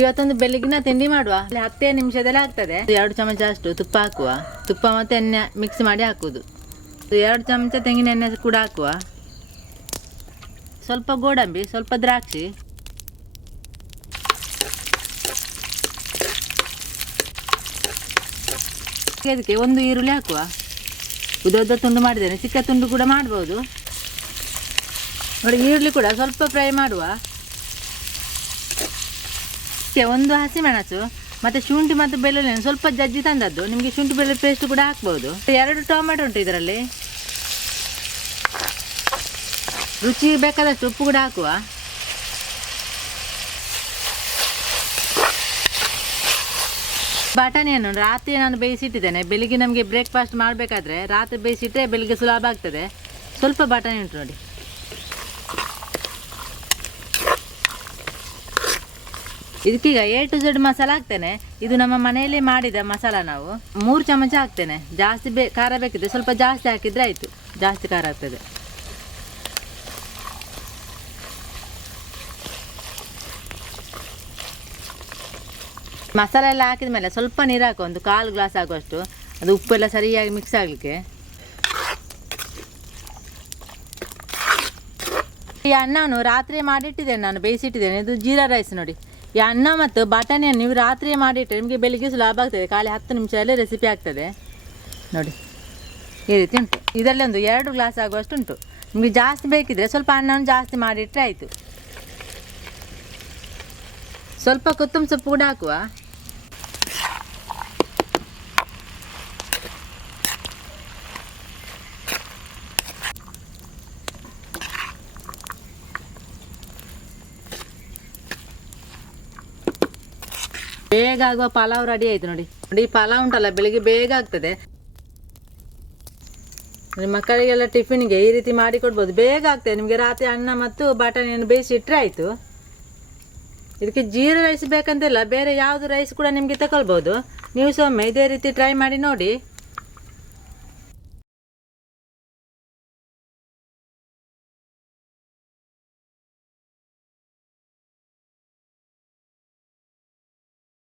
ಇವತ್ತೊಂದು ಬೆಳಿಗ್ಗಿನ ತಿಂಡಿ ಮಾಡುವ. ಅಲ್ಲಿ ಹತ್ತೇ ನಿಮಿಷದಲ್ಲಿ ಆಗ್ತದೆ. ಎರಡು ಚಮಚ ಅಷ್ಟು ತುಪ್ಪ ಹಾಕುವ. ತುಪ್ಪ ಮತ್ತೆ ಎಣ್ಣೆ ಮಿಕ್ಸ್ ಮಾಡಿ ಹಾಕುದು ಎರಡು ಚಮಚ ತೆಂಗಿನ ಎಣ್ಣೆ ಕೂಡ ಹಾಕುವ. ಸ್ವಲ್ಪ ಗೋಡಂಬಿ, ಸ್ವಲ್ಪ ದ್ರಾಕ್ಷಿ. ಅದಕ್ಕೆ ಒಂದು ಈರುಳ್ಳಿ ಹಾಕುವ. ಉದ್ದ ಉದ್ದ ತುಂಡು ಮಾಡಿದ್ದೇನೆ. ಚಿಕ್ಕ ತುಂಡು ಕೂಡ ಮಾಡ್ಬೋದು. ನೋಡಿ ಈರುಳ್ಳಿ ಕೂಡ ಸ್ವಲ್ಪ ಫ್ರೈ ಮಾಡುವ. ಅದಕ್ಕೆ ಒಂದು ಹಸಿಮೆಣಸು ಮತ್ತು ಶುಂಠಿ ಮತ್ತು ಬೆಳ್ಳುಳ್ಳಿ ಸ್ವಲ್ಪ ಜಜ್ಜಿ ತಂದದ್ದು. ನಿಮಗೆ ಶುಂಠಿ ಬೆಳ್ಳುಳ್ಳಿ ಪೇಸ್ಟ್ ಕೂಡ ಹಾಕ್ಬೋದು. ಎರಡು ಟೊಮೆಟೊ ಉಂಟು ಇದರಲ್ಲಿ. ರುಚಿಗೆ ಬೇಕಾದಷ್ಟು ಉಪ್ಪು ಕೂಡ ಹಾಕುವ. ಬಟಾಣಿಯನ್ನು ರಾತ್ರಿ ನಾನು ಬೇಯಿಸಿಟ್ಟಿದ್ದೇನೆ. ಬೆಳಿಗ್ಗೆ ನಮಗೆ ಬ್ರೇಕ್ಫಾಸ್ಟ್ ಮಾಡಬೇಕಾದ್ರೆ ರಾತ್ರಿ ಬೇಯಿಸಿಟ್ಟರೆ ಬೆಳಿಗ್ಗೆ ಸುಲಭ ಆಗ್ತದೆ. ಸ್ವಲ್ಪ ಬಟಾಣಿ ಉಂಟು ನೋಡಿ. ಇದಕ್ಕೀಗ ಎ ಟು ಝೆಡ್ ಮಸಾಲ ಹಾಕ್ತೇನೆ. ಇದು ನಮ್ಮ ಮನೆಯಲ್ಲೇ ಮಾಡಿದ ಮಸಾಲ ನಾವು. ಮೂರು ಚಮಚ ಹಾಕ್ತೇನೆ. ಜಾಸ್ತಿ ಬೇ ಖಾರ ಬೇಕಿದ್ರೆ ಸ್ವಲ್ಪ ಜಾಸ್ತಿ ಹಾಕಿದರೆ ಆಯಿತು. ಜಾಸ್ತಿ ಖಾರ ಆಗ್ತದೆ. ಮಸಾಲ ಎಲ್ಲ ಹಾಕಿದ ಮೇಲೆ ಸ್ವಲ್ಪ ನೀರು ಹಾಕು, ಒಂದು ಕಾಲು ಗ್ಲಾಸ್ ಆಗುವಷ್ಟು. ಅದು ಉಪ್ಪೆಲ್ಲ ಸರಿಯಾಗಿ ಮಿಕ್ಸ್ ಆಗಲಿಕ್ಕೆ. ಈ ಅನ್ನವನ್ನು ರಾತ್ರಿ ಮಾಡಿಟ್ಟಿದ್ದೇನೆ, ನಾನು ಬೇಯಿಸಿಟ್ಟಿದ್ದೇನೆ. ಇದು ಜೀರಾ ರೈಸ್ ನೋಡಿ. ಈ ಅನ್ನ ಮತ್ತು ಬಟಾಣಿಯನ್ನು ನೀವು ರಾತ್ರಿ ಮಾಡಿಟ್ಟರೆ ನಿಮಗೆ ಬೆಳಿಗ್ಗೆ ಸುಲಭ ಆಗ್ತದೆ. ಖಾಲಿ ಹತ್ತು ನಿಮಿಷದಲ್ಲೇ ರೆಸಿಪಿ ಆಗ್ತದೆ. ನೋಡಿ, ಈ ರೀತಿ ಉಂಟು. ಇದರಲ್ಲಿ ಒಂದು ಎರಡು ಗ್ಲಾಸ್ ಆಗುವಷ್ಟು ಉಂಟು. ನಿಮಗೆ ಜಾಸ್ತಿ ಬೇಕಿದ್ರೆ ಸ್ವಲ್ಪ ಅನ್ನವನ್ನು ಜಾಸ್ತಿ ಮಾಡಿಟ್ಟರೆ ಆಯಿತು. ಸ್ವಲ್ಪ ಕೊತ್ತಂಬರಿ ಸೊಪ್ಪು ಕೂಡ ಹಾಕುವ. ಬೇಗ ಆಗುವ ಪಲಾವ್ ರೆಡಿ ಆಯ್ತು ನೋಡಿ. ನೋಡಿ ಪಲಾವ್ ಉಂಟಲ್ಲ, ಬೆಳಿಗ್ಗೆ ಬೇಗ ಆಗ್ತದೆ. ಮಕ್ಕಳಿಗೆಲ್ಲ ಟಿಫಿನ್ಗೆ ಈ ರೀತಿ ಮಾಡಿ ಕೊಡ್ಬೋದು. ಬೇಗ ಆಗ್ತದೆ. ನಿಮಗೆ ರಾತ್ರಿ ಅನ್ನ ಮತ್ತು ಬಟಾಣಿಯನ್ನು ಬೇಯಿಸಿ ಇಟ್ಟರೆ ಆಯಿತು. ಇದಕ್ಕೆ ಜೀರಾ ರೈಸ್ ಬೇಕಂತಿಲ್ಲ, ಬೇರೆ ಯಾವುದು ರೈಸ್ ಕೂಡ ನಿಮಗೆ ತಗೊಳ್ಬೋದು ನೀವು ಸೊಮ್ಮೆ ಇದೇ ರೀತಿ ಟ್ರೈ ಮಾಡಿ ನೋಡಿ.